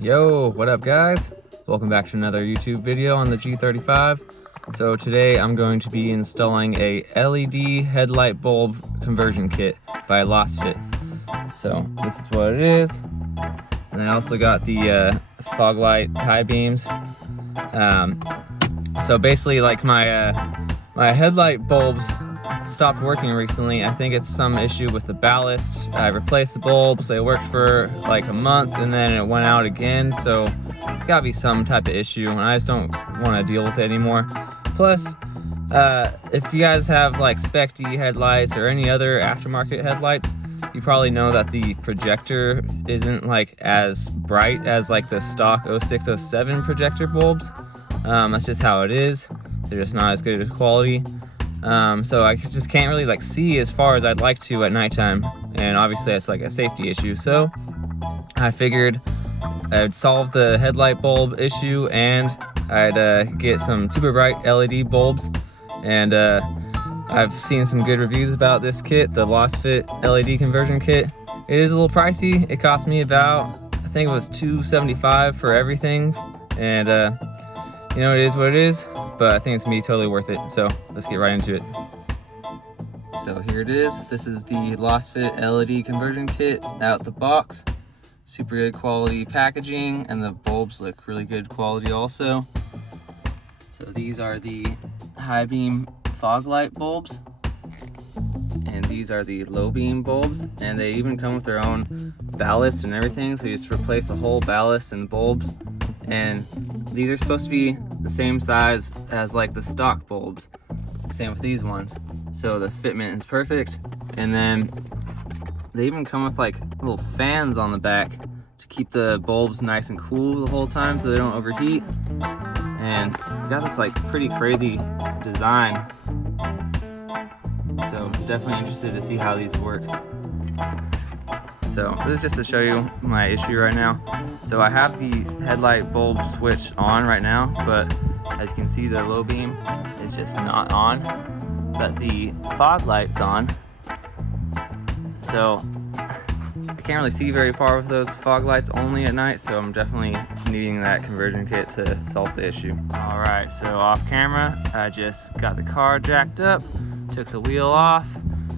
Yo, what up guys? Welcome back to another YouTube video on the G35. So today I'm going to be installing a LED headlight bulb conversion kit by LasFit. So this is what it is. And I also got the fog light high beams. So basically like my headlight bulbs stopped working recently. I think it's some issue with the ballast. I replaced the bulbs, they worked for like a month and then it went out again, so it's gotta be some type of issue and I just don't want to deal with it anymore. Plus, if you guys have like Spec D headlights or any other aftermarket headlights, you probably know that the projector isn't like as bright as like the stock 06, 07 projector bulbs. That's just how it is. They're just not as good as quality. So I just can't really like see as far as I'd like to at nighttime, and obviously it's like a safety issue. So I figured I'd solve the headlight bulb issue and I'd get some super bright LED bulbs. And I've seen some good reviews about this kit, the LasFit LED conversion kit. It is a little pricey. It cost me about, I think it was $275 for everything, and you know, it is what it is, but I think it's gonna be totally worth it. So let's get right into it. So here it is. This is the LasFit LED conversion kit out the box. Super good quality packaging, and the bulbs look really good quality also. So these are the high beam fog light bulbs, and these are the low beam bulbs, and they even come with their own ballast and everything. So you just replace the whole ballast and the bulbs. And these are supposed to be the same size as like the stock bulbs. Same with these ones. So the fitment is perfect. And then they even come with like little fans on the back to keep the bulbs nice and cool the whole time so they don't overheat. And got this like pretty crazy design. So definitely interested to see how these work. So this is just to show you my issue right now. So I have the headlight bulb switch on right now, but as you can see, the low beam is just not on, but the fog light's on. So I can't really see very far with those fog lights only at night, so I'm definitely needing that conversion kit to solve the issue. All right, so off camera, I just got the car jacked up, took the wheel off,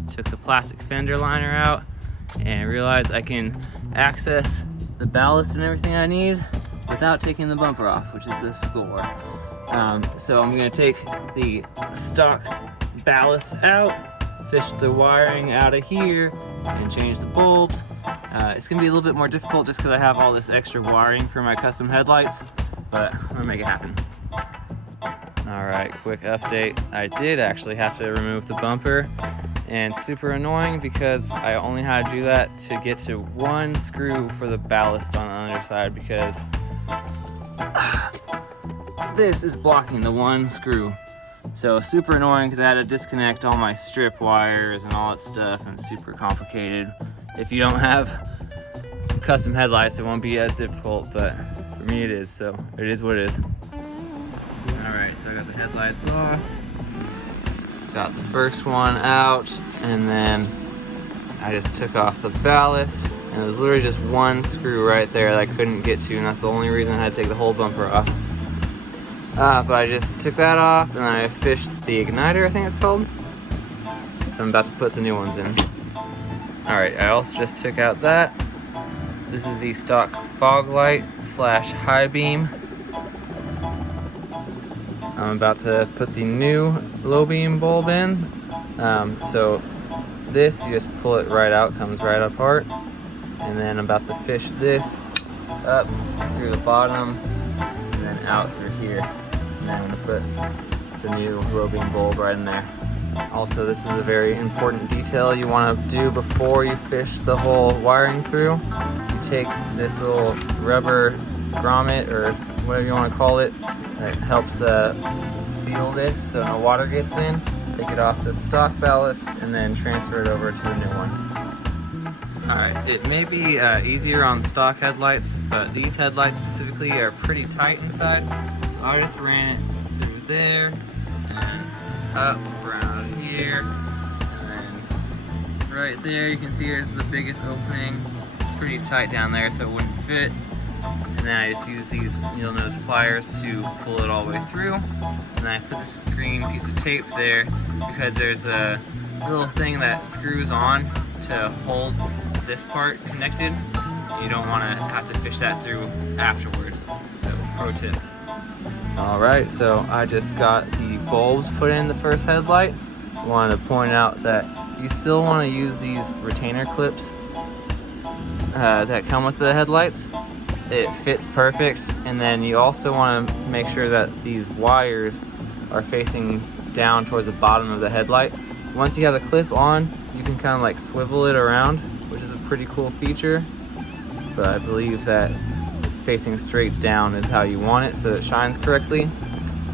took the plastic fender liner out, and realized I can access the ballast and everything I need without taking the bumper off, which is a score. So I'm gonna take the stock ballast out, fish the wiring out of here, and change the bulbs. It's gonna be a little bit more difficult just because I have all this extra wiring for my custom headlights, but I'm gonna make it happen. All right, quick update. I did actually have to remove the bumper, and super annoying because I only had to do that to get to one screw for the ballast on the underside, because this is blocking the one screw. So super annoying because I had to disconnect all my strip wires and all that stuff, and it's super complicated. If you don't have custom headlights, it won't be as difficult, but for me it is, so it is what it is. All right, so I got the headlights off. Got the first one out, and then I just took off the ballast, and it was literally just one screw right there that I couldn't get to, and that's the only reason I had to take the whole bumper off. But I just took that off, and I fished the igniter, I think it's called. So I'm about to put the new ones in. All right, I also just took out that. This is the stock fog light / high beam. I'm about to put the new low beam bulb in. So this, you just pull it right out, comes right apart. And then I'm about to fish this up through the bottom and then out through here. And then I'm gonna put the new low beam bulb right in there. Also, this is a very important detail you wanna do before you fish the whole wiring through. You take this little rubber grommet, or whatever you wanna call it, that helps seal this so no water gets in. Take it off the stock ballast and then transfer it over to the new one. Alright, it may be easier on stock headlights, but these headlights specifically are pretty tight inside. So I just ran it through there and up around here. And then right there you can see there's the biggest opening. It's pretty tight down there, so it wouldn't fit. And then I just use these needle nose pliers to pull it all the way through. And then I put this green piece of tape there because there's a little thing that screws on to hold this part connected. You don't want to have to fish that through afterwards. So, pro tip. Alright, so I just got the bulbs put in the first headlight. I wanted to point out that you still want to use these retainer clips that come with the headlights. It fits perfect, and then you also want to make sure that these wires are facing down towards the bottom of the headlight. Once you have the clip on, you can kind of like swivel it around, which is a pretty cool feature, but I believe that facing straight down is how you want it so it shines correctly.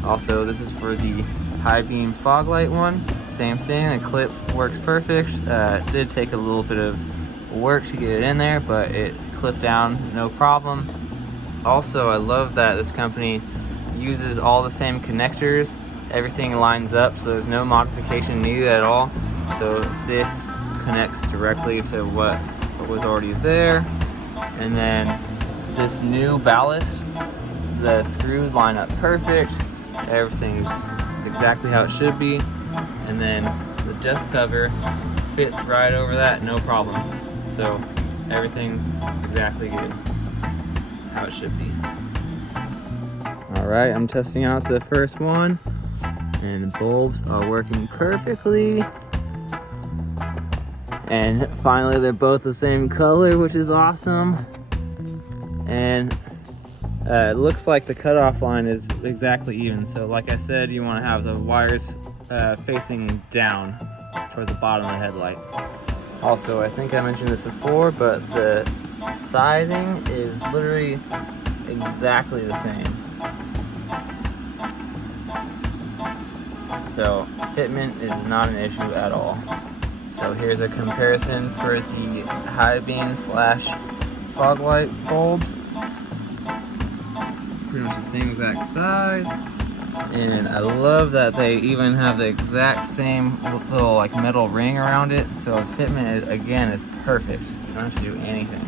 Also, this is for the high beam fog light one. Same thing, the clip works perfect. It did take a little bit of work to get it in there, but it clipped down no problem. Also, I love that this company uses all the same connectors. Everything lines up, so there's no modification needed at all. So this connects directly to what was already there. And then this new ballast, the screws line up perfect. Everything's exactly how it should be. And then the dust cover fits right over that, no problem. So everything's exactly good how it should be. All right, I'm testing out the first one, and the bulbs are working perfectly. And finally, they're both the same color, which is awesome. And it looks like the cutoff line is exactly even. So like I said, you want to have the wires facing down towards the bottom of the headlight. Also, I think I mentioned this before, but the sizing is literally exactly the same. So fitment is not an issue at all. So here's a comparison for the high beam / fog light bulbs. Pretty much the same exact size. And I love that they even have the exact same little like metal ring around it. So fitment again is perfect. You don't have to do anything.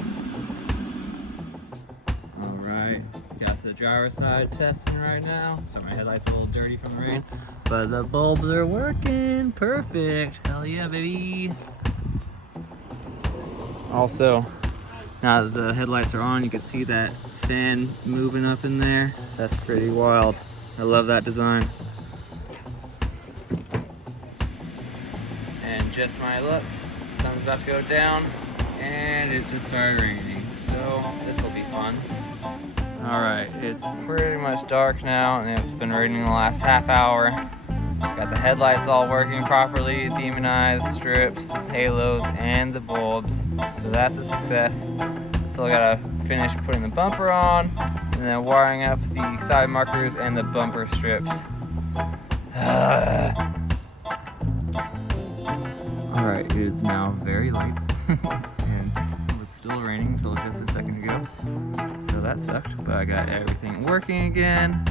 All right, got the driver's side testing right now. So my headlight's a little dirty from the rain, but the bulbs are working perfect. Hell yeah, baby. Also, now that the headlights are on, you can see that fan moving up in there. That's pretty wild. I love that design. And just my luck, the sun's about to go down and it just started raining. So this will be fun. All right, it's pretty much dark now and it's been raining the last half hour. Got the headlights all working properly, demonized, strips, halos, and the bulbs. So that's a success. Still gotta finish putting the bumper on and then wiring up the side markers and the bumper strips. Alright, it is now very late and it was still raining until just a second ago. So that sucked, but I got everything working again.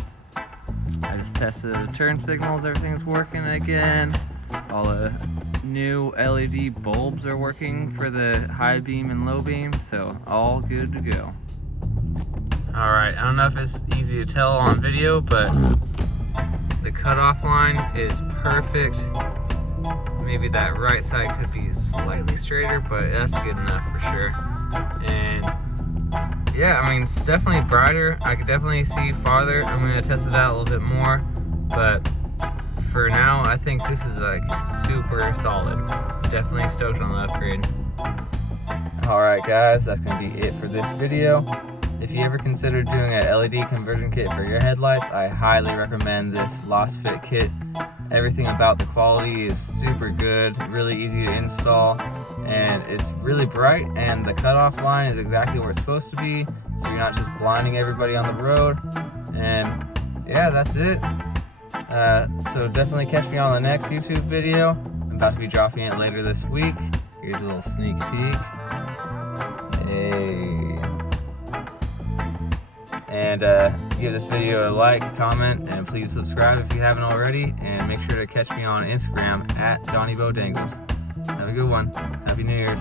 I just tested the turn signals, everything's working again. All the new LED bulbs are working for the high beam and low beam, so all good to go. All right, I don't know if it's easy to tell on video, but the cutoff line is perfect. Maybe that right side could be slightly straighter, but that's good enough for sure. And yeah, I mean, it's definitely brighter. I could definitely see farther. I'm gonna test it out a little bit more, but for now, I think this is like super solid. Definitely stoked on the upgrade. All right, guys, that's gonna be it for this video. If you ever consider doing a LED conversion kit for your headlights, I highly recommend this LasFit kit. Everything about the quality is super good, really easy to install, and it's really bright, and the cutoff line is exactly where it's supposed to be, so you're not just blinding everybody on the road. And yeah, that's it. So definitely catch me on the next YouTube video. I'm about to be dropping it later this week. Here's a little sneak peek. Hey. And give this video a like, comment, and please subscribe if you haven't already. And make sure to catch me on Instagram at JohnnyBoDangles. Have a good one. Happy New Year's.